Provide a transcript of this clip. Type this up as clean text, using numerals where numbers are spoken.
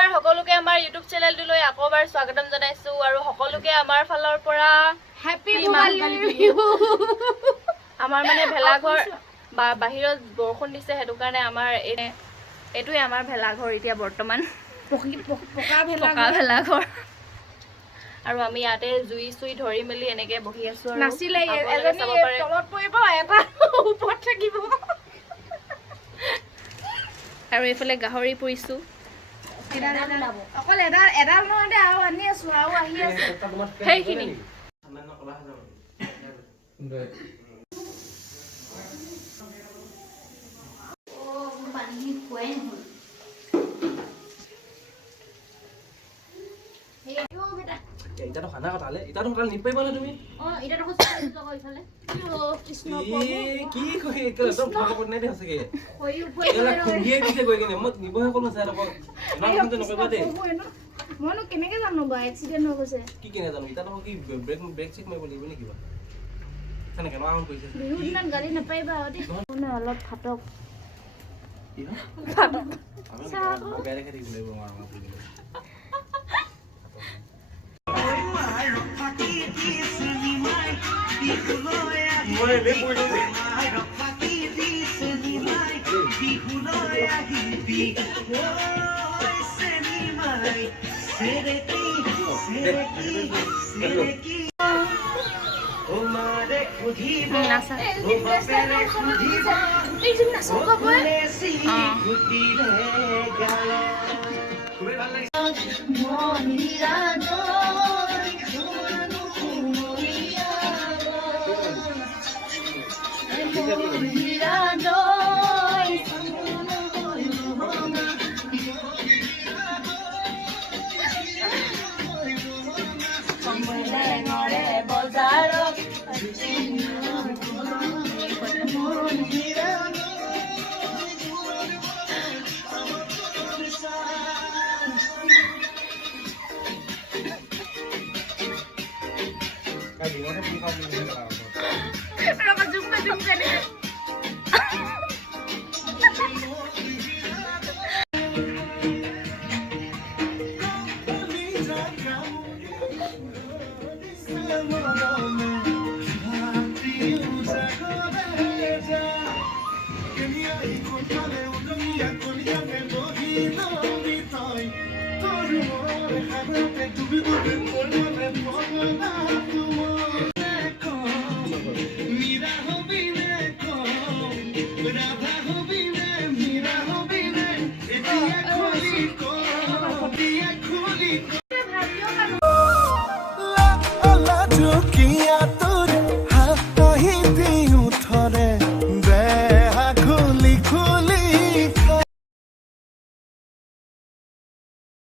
নমস্কাৰ সকলোকে আমাৰ ইউটিউব চেনেলটোলৈ আকৌ এবাৰ স্বাগতম জনাইছো আৰু সকলোকে আমাৰ ফালৰ পৰা হ্যাপি ভোগালী আমাৰ মানে ভেলাঘৰ বাহিৰত বৰষুণ দিছে হেতু কাৰণে আমাৰ এইটোৱে আমাৰ ভেলাঘৰ এতিয়া বৰ্তমান পকা ভেলাঘৰ আৰু আমি ইয়াতে জুই চুই ধৰি মেলি এনেকে বহি আছো আৰু নাছিলে এজনী তলত পৰিব এটা ওপৰত থাকিব আৰু এইফালে গাহৰি পুৰিছো অকল এডাল নহয় দে আৰু আনি আছো আৰু আহি আছে সেইখিনি ইটাটো খানা কথা হলে ইটাটো কাল নিপাইবা না তুমি ইটাটো কইছো ইফালে কৃষ্ণ কি কই একলা একদম ভাগ কৰি নাই হসকে এলা খুগিয়ে দিছে কই কেনে মত নিবহে কোন আছে আৰু না কিন্তু নকইবা দে মনো কেনেকে জানো বা এক্সিডেন্ট হৈ গৈছে কি কেনে জানো ইটাটো কি ব্ৰেক চেক মাৰিব লাগিব নেকি বা কেনে কেন আউন কইছে বিহুদিন গাড়ী নাপাইবা দে মনে অলপ ফাটক কি হ আমি গাড়ী খাই থাকিব লাগিব আমাৰ মই লে পইলো